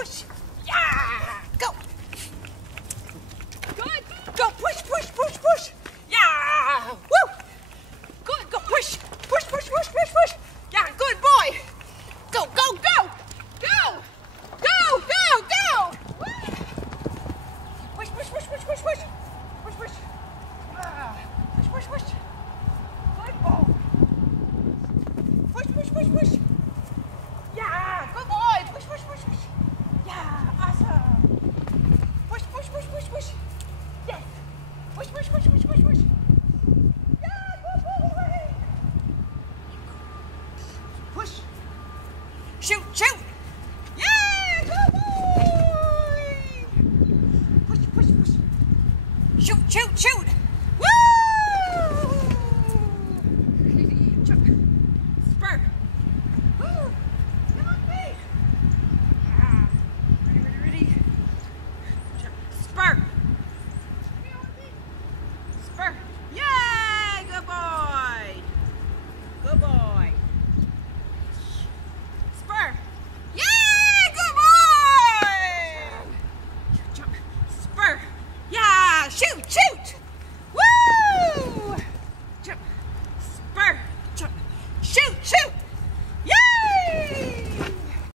push. Yeah, go. Good. Go, push, push, push, push. Yeah, woo. Good, go, push. Push, push, push, push, push. Yeah, good boy. Go, go, go. Go. Go, go, go. Woo. Push, push, push, push, push, push. Push, push. Push, push, push. Good boy. Push, push, push, push. Yeah, good boy. Push, push, push, push. Yeah, awesome. Push, push, push, push, push. Yes. Push, push, push, push, push, push. Yeah, good boy. Push. Shoot, shoot. Yeah, good boy. Push, push, push. Shoot, shoot, shoot. Woo! Spur. Woo! Come on, me. Ah. Ready, ready, ready. Spur. Spur.